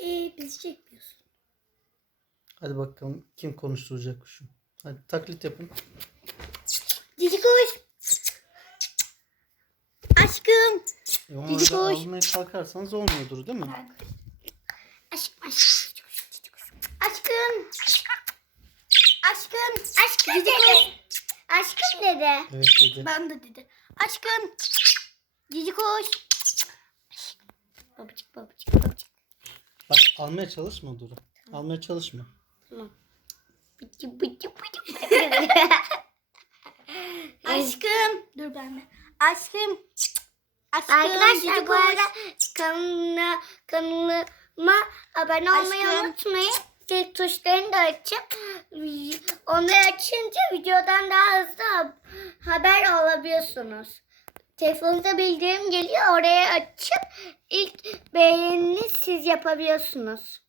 Ee, bizi çekmiyorsun. Hadi bakalım kim konuşturacak kuşu. Hadi taklit yapın. Cici kuş. Aşkım. E, ama Cici öyle kuş. almaya kalkarsanız olmuyordur değil mi? Cici kuş. Aşkım. Aşkım. Aşkım cici kuş. Aşkım dede. Evet dedi. Ben de dedi. Aşkım. Cici kuş. Babacık babacık almaya çalışma Duru. Almaya çalışma. Tamam. Bıcı bıcı bıcı bıcı. Aşkım. Dur ben de. Aşkım. Aşkım. Arkadaşlar bu arada kanalına, kanalıma abone olmayı Aşkım. unutmayın. Zil tuşlarını da açıp onları açınca videodan daha hızlı hab- haber alabiliyorsunuz. Telefonunuza bildirim geliyor oraya açıp ilk beğenini siz yapabiliyorsunuz.